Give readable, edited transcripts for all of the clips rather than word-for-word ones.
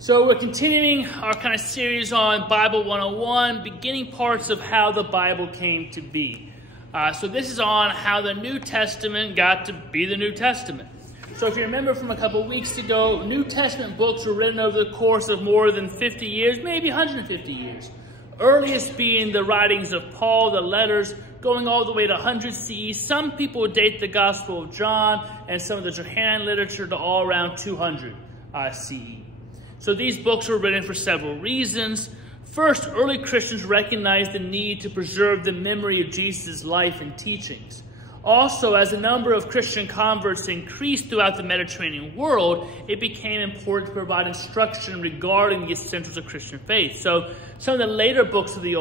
So we're continuing our kind of series on Bible 101, beginning parts of how the Bible came to be. So this is on how the New Testament got to be the New Testament. So if you remember from a couple weeks ago, New Testament books were written over the course of more than 50 years, maybe 150 years. Earliest being the writings of Paul, the letters, going all the way to 100 CE. Some people date the Gospel of John and some of the Johannine literature to all around 200 CE. So these books were written for several reasons. First, early Christians recognized the need to preserve the memory of Jesus' life and teachings. Also, as the number of Christian converts increased throughout the Mediterranean world, it became important to provide instruction regarding the essentials of Christian faith. So some of the later books of the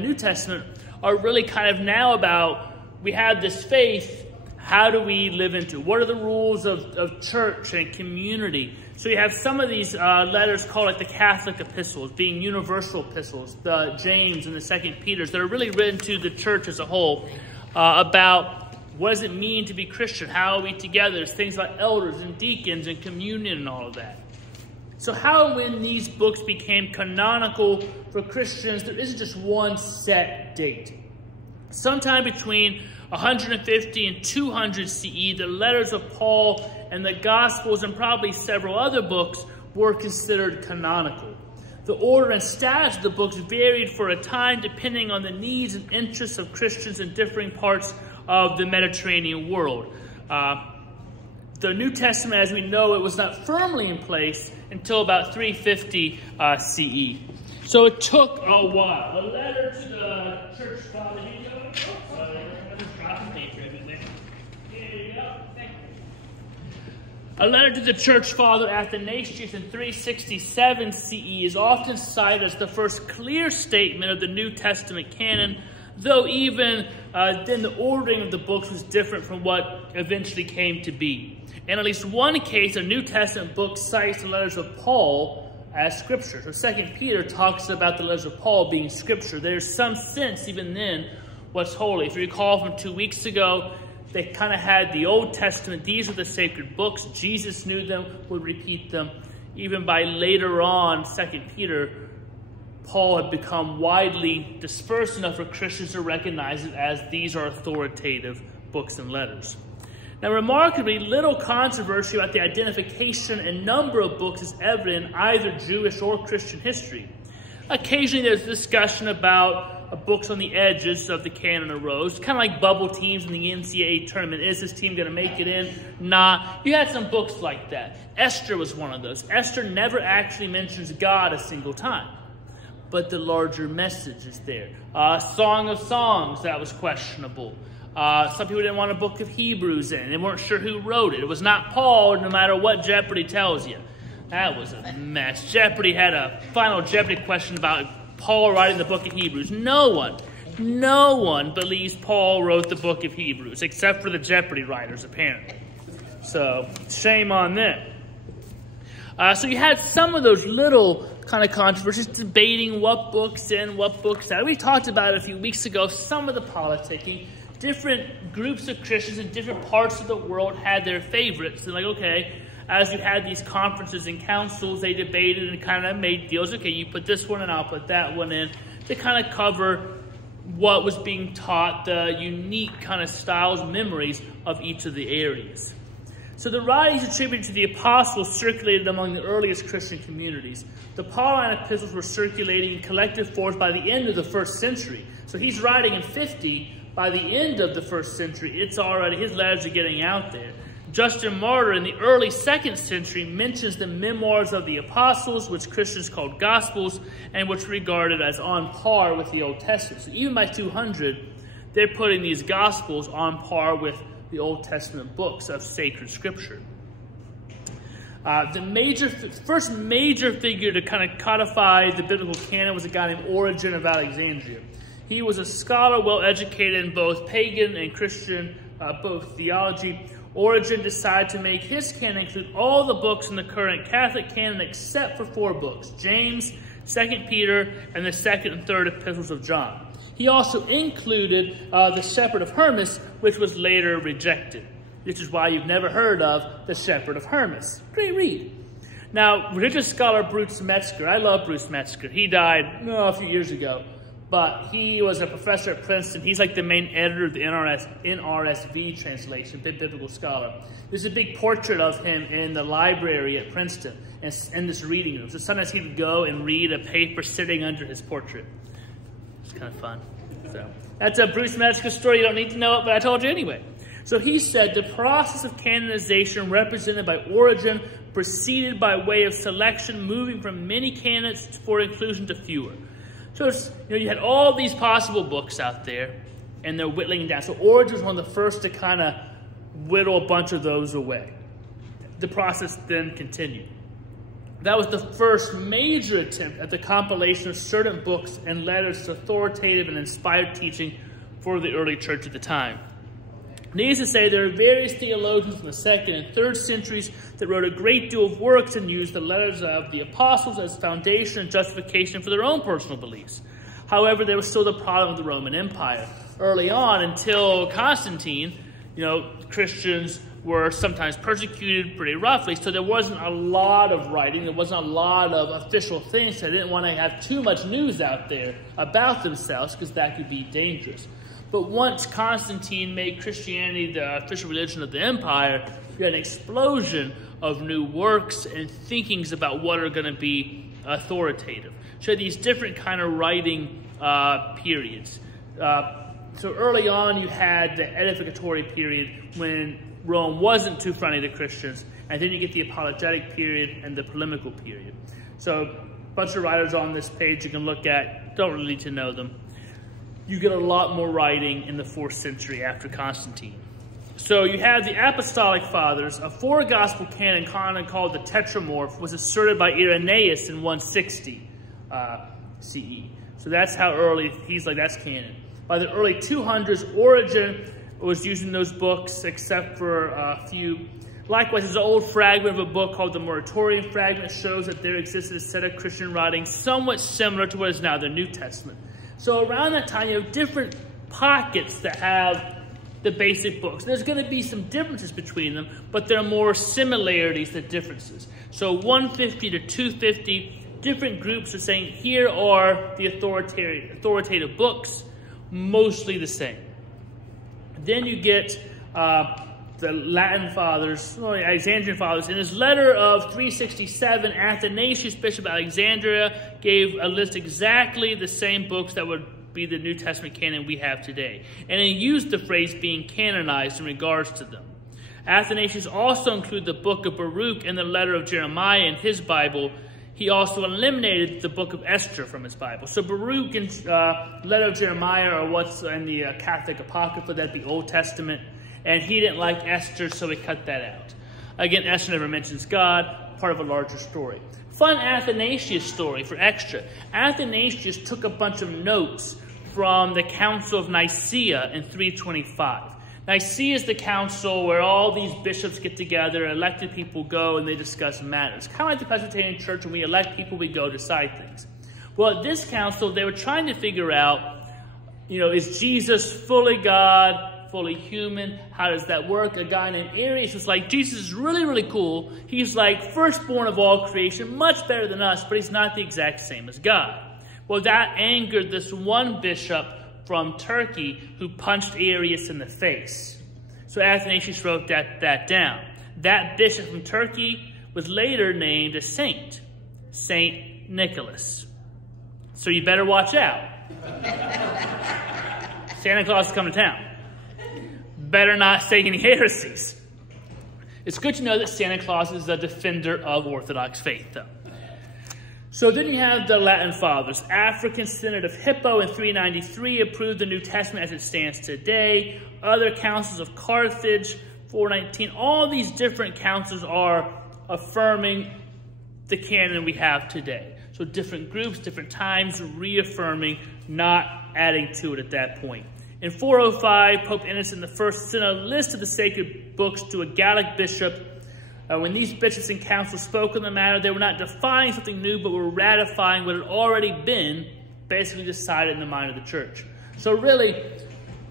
New Testament are really kind of now about, we have this faith, how do we live into it? What are the rules of church and community? So you have some of these letters called like the Catholic epistles, being universal epistles, the James and the 2 Peters, that are really written to the church as a whole about what does it mean to be Christian? How are we together? There's things like elders and deacons and communion and all of that. So how and when these books became canonical for Christians, there isn't just one set date. Sometime between 150 and 200 CE, the letters of Paul and the Gospels and probably several other books were considered canonical. The order and status of the books varied for a time depending on the needs and interests of Christians in differing parts of the Mediterranean world. The New Testament, as we know, it was not firmly in place until about 350 CE. So it took a while. A letter to the church father. A letter to the church father Athanasius in 367 CE is often cited as the first clear statement of the New Testament canon, though even then the ordering of the books was different from what eventually came to be. In at least one case, a New Testament book cites the letters of Paul as Scripture. So 2 Peter talks about the letters of Paul being Scripture. There's some sense even then what's holy. If you recall from 2 weeks ago, they kind of had the Old Testament. These are the sacred books. Jesus knew them, would repeat them. Even by later on, 2 Peter, Paul had become widely dispersed enough for Christians to recognize it as these are authoritative books and letters. Now, remarkably, little controversy about the identification and number of books is evident in either Jewish or Christian history. Occasionally, there's discussion about books on the edges of the canon arose, kind of like bubble teams in the NCAA tournament. Is this team going to make it in? Nah. You had some books like that. Esther was one of those. Esther never actually mentions God a single time, but the larger message is there. Song of Songs, that was questionable. Some people didn't want a book of Hebrews in. They weren't sure who wrote it. It was not Paul, no matter what Jeopardy tells you. That was a mess. Jeopardy had a final Jeopardy question about Paul writing the book of Hebrews. No one believes Paul wrote the book of Hebrews, except for the Jeopardy writers, apparently. So, shame on them. So you had some of those little kind of controversies debating what books in, what books out. We talked about it a few weeks ago, some of the politicking. Different groups of Christians in different parts of the world had their favorites. And like, okay, as you had these conferences and councils, they debated and kind of made deals. Okay, you put this one and I'll put that one in to kind of cover what was being taught, the unique kind of styles, memories of each of the areas. So the writings attributed to the apostles circulated among the earliest Christian communities. The Pauline epistles were circulating in collective force by the end of the first century. So he's writing in 50. By the end of the first century, it's already, his letters are getting out there. Justin Martyr in the early 2nd century mentions the memoirs of the apostles, which Christians called Gospels, and which were regarded as on par with the Old Testament. So even by 200, they're putting these Gospels on par with the Old Testament books of sacred Scripture. The first major figure to kind of codify the biblical canon was a guy named Origen of Alexandria. He was a scholar, well-educated in both pagan and Christian, both theology. Origen decided to make his canon include all the books in the current Catholic canon except for 4 books, James, 2 Peter, and the 2nd and 3rd epistles of John. He also included the Shepherd of Hermas, which was later rejected. This is why you've never heard of the Shepherd of Hermas. Great read. Now, religious scholar Bruce Metzger, I love Bruce Metzger. He died a few years ago, but he was a professor at Princeton. He's like the main editor of the NRSV translation, Biblical Scholar. There's a big portrait of him in the library at Princeton, in this reading room. So sometimes he would go and read a paper sitting under his portrait. It's kind of fun. So that's a Bruce Metzger story. You don't need to know it, but I told you anyway. So he said the process of canonization represented by Origen proceeded by way of selection, moving from many candidates for inclusion to fewer. So it's, you had all these possible books out there, and they're whittling down. So Origen was one of the first to kind of whittle a bunch of those away. The process then continued. That was the first major attempt at the compilation of certain books and letters as authoritative and inspired teaching for the early church at the time. Needless to say, there are various theologians in the 2nd and 3rd centuries that wrote a great deal of works and used the letters of the apostles as foundation and justification for their own personal beliefs. However, there was still the problem of the Roman Empire. Early on, until Constantine, Christians were sometimes persecuted pretty roughly, so there wasn't a lot of writing, there wasn't a lot of official things, so they didn't want to have too much news out there about themselves because that could be dangerous. But once Constantine made Christianity the official religion of the empire, you had an explosion of new works and thinkings about what are going to be authoritative. So these different kind of writing periods. So early on, you had the edificatory period when Rome wasn't too friendly to Christians, and then you get the apologetic period and the polemical period. So a bunch of writers on this page you can look at, don't really need to know them. You get a lot more writing in the 4th century after Constantine. So you have the Apostolic Fathers. A 4-gospel canon called the Tetramorph was asserted by Irenaeus in 160 CE. So that's how early, he's like, that's canon. By the early 200s, Origen was using those books except for a few. Likewise, there's an old fragment of a book called the Muratorian Fragment shows that there existed a set of Christian writings somewhat similar to what is now the New Testament. So around that time, you have different pockets that have the basic books. There's going to be some differences between them, but there are more similarities than differences. So 150 to 250, different groups are saying, here are the authoritative books, mostly the same. Then you get the Latin fathers, Alexandrian fathers. In his letter of 367, Athanasius, Bishop of Alexandria, gave a list exactly the same books that would be the New Testament canon we have today. And he used the phrase being canonized in regards to them. Athanasius also included the book of Baruch and the letter of Jeremiah in his Bible. He also eliminated the book of Esther from his Bible. So Baruch and letter of Jeremiah are what's in the Catholic Apocrypha, that'd be Old Testament. And he didn't like Esther, so he cut that out. Again, Esther never mentions God, part of a larger story. Fun Athanasius story for extra. Athanasius took a bunch of notes from the Council of Nicaea in 325. Nicaea is the council where all these bishops get together, elected people go, and they discuss matters. Kind of like the Presbyterian Church, when we elect people, we go decide things. Well, at this council, they were trying to figure out, is Jesus fully God, fully human? How does that work? A guy named Arius was like, Jesus is really, really cool. He's like firstborn of all creation, much better than us, but he's not the exact same as God. Well, that angered this one bishop from Turkey who punched Arius in the face. So Athanasius wrote that down. That bishop from Turkey was later named a saint, Saint Nicholas. So you better watch out. Santa Claus is coming to town. Better not say any heresies. It's good to know that Santa Claus is a defender of Orthodox faith, though. So then you have the Latin Fathers. African Synod of Hippo in 393 approved the New Testament as it stands today. Other councils of Carthage, 419. All these different councils are affirming the canon we have today. So different groups, different times, reaffirming, not adding to it at that point. In 405, Pope Innocent I sent a list of the sacred books to a Gallic bishop. When these bishops and councils spoke on the matter, they were not defining something new, but were ratifying what had already been basically decided in the mind of the church. So really,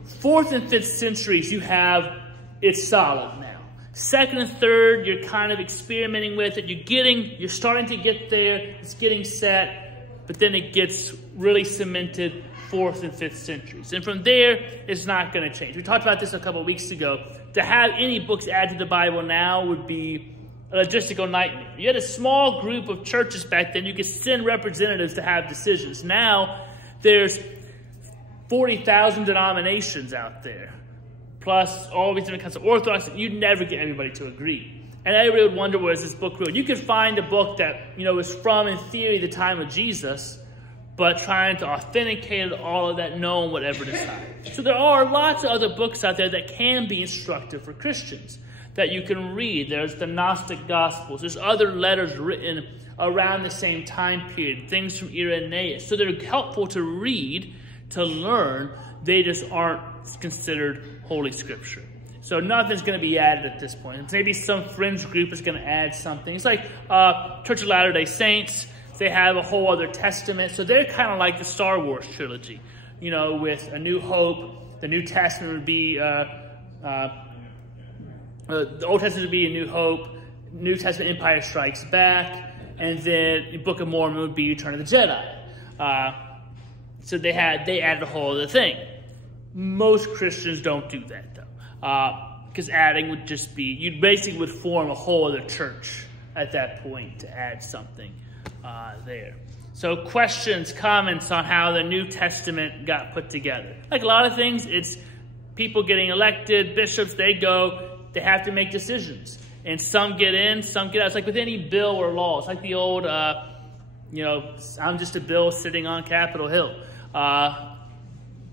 4th and 5th centuries, you have, it's solid now. Second and third, you're kind of experimenting with it. You're starting to get there. It's getting set, but then it gets really cemented 4th and 5th centuries. And from there, it's not going to change. We talked about this a couple of weeks ago. To have any books added to the Bible now would be a logistical nightmare. You had a small group of churches back then. You could send representatives to have decisions. Now, there's 40,000 denominations out there, plus all these different kinds of Orthodox. You'd never get everybody to agree. And everybody would wonder, where is this book written? You could find a book that, was from, in theory, the time of Jesus, but trying to authenticate all of that, knowing whatever decide. So there are lots of other books out there that can be instructive for Christians that you can read. There's the Gnostic Gospels. There's other letters written around the same time period, things from Irenaeus. So they're helpful to read, to learn. They just aren't considered Holy Scripture. So nothing's going to be added at this point. Maybe some fringe group is going to add something. It's like Church of Latter-day Saints. They have a whole other testament. So they're kind of like the Star Wars trilogy. With A New Hope, the New Testament would be, the Old Testament would be A New Hope, New Testament Empire Strikes Back, and then the Book of Mormon would be Return of the Jedi. So they added a whole other thing. Most Christians don't do that, though. Because adding would just be, you basically would form a whole other church at that point to add something there. So questions, comments on how the New Testament got put together. Like a lot of things, it's people getting elected, bishops, they have to make decisions. And some get in, some get out. It's like with any bill or law. It's like the old, I'm just a bill sitting on Capitol Hill.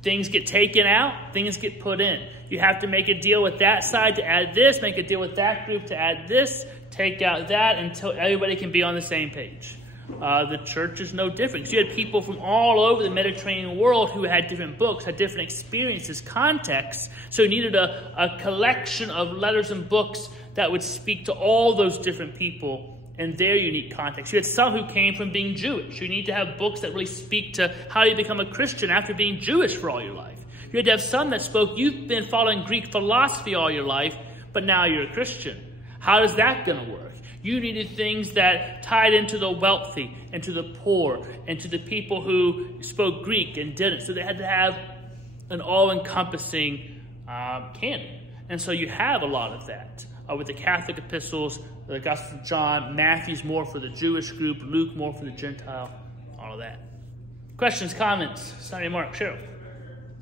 Things get taken out, things get put in. You have to make a deal with that side to add this, make a deal with that group to add this, take out that until everybody can be on the same page. The church is no different. You had people from all over the Mediterranean world who had different books, had different experiences, contexts. So you needed a collection of letters and books that would speak to all those different people and their unique context. You had some who came from being Jewish. You need to have books that really speak to how you become a Christian after being Jewish for all your life. You had to have some that spoke, you've been following Greek philosophy all your life, but now you're a Christian. How is that going to work? You needed things that tied into the wealthy and to the poor and to the people who spoke Greek and didn't. So they had to have an all-encompassing canon. And so you have a lot of that with the Catholic epistles, the Gospel of John, Matthew's more for the Jewish group, Luke more for the Gentile, all of that. Questions, comments? Sunday Mark, Cheryl.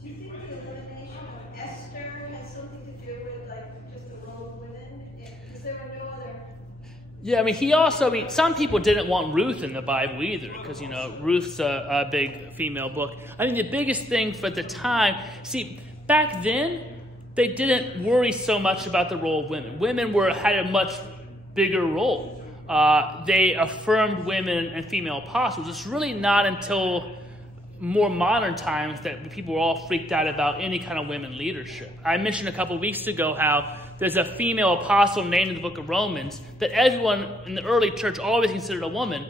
Do you think the elimination of Esther has something to do with just the role of women? Because there were no other... Yeah, some people didn't want Ruth in the Bible either, because, Ruth's a big female book. The biggest thing for the time, back then, they didn't worry so much about the role of women. Women had a much bigger role. They affirmed women and female apostles. It's really not until more modern times that people were all freaked out about any kind of women leadership. I mentioned a couple weeks ago how there's a female apostle named in the book of Romans that everyone in the early church always considered a woman.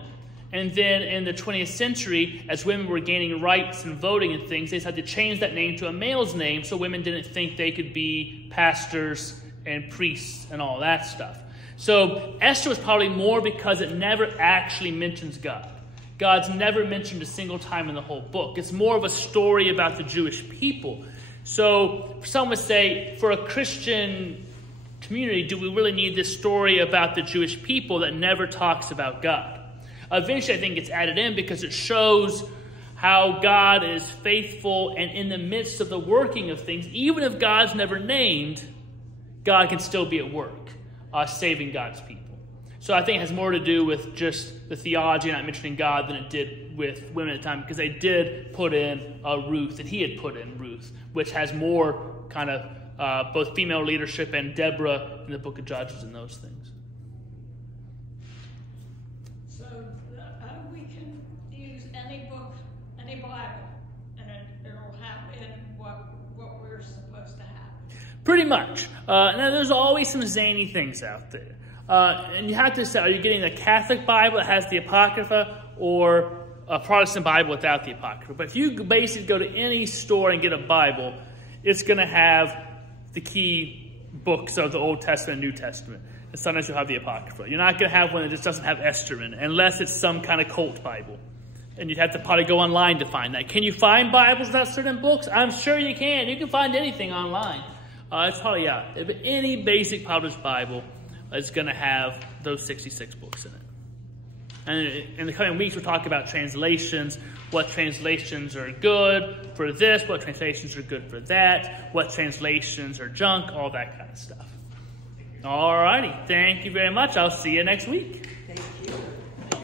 And then in the 20th century, as women were gaining rights and voting and things, they decided to change that name to a male's name so women didn't think they could be pastors and priests and all that stuff. So Esther was probably more because it never actually mentions God. God's never mentioned a single time in the whole book. It's more of a story about the Jewish people. So some would say, for a Christian community, do we really need this story about the Jewish people that never talks about God? Eventually, I think it's added in because it shows how God is faithful and in the midst of the working of things, even if God's never named, God can still be at work, saving God's people. So I think it has more to do with just the theology not mentioning God than it did with women at the time, because they did put in Ruth, and he had put in Ruth, which has more kind of both female leadership and Deborah in the book of Judges and those things. So we can use any book, any Bible, and it'll have in what we're supposed to have. Pretty much. Now, there's always some zany things out there. And you have to say, are you getting a Catholic Bible that has the Apocrypha or a Protestant Bible without the Apocrypha? But if you basically go to any store and get a Bible, it's going to have the key books of the Old Testament and New Testament. And sometimes you'll have the Apocrypha. You're not going to have one that just doesn't have Esther in it, unless it's some kind of cult Bible. And you'd have to probably go online to find that. Can you find Bibles without certain books? I'm sure you can. You can find anything online. It's probably, if any basic published Bible is going to have those 66 books in it. And in the coming weeks, we'll talk about translations, what translations are good for this, what translations are good for that, what translations are junk, all that kind of stuff. All righty. Thank you very much. I'll see you next week. Thank you.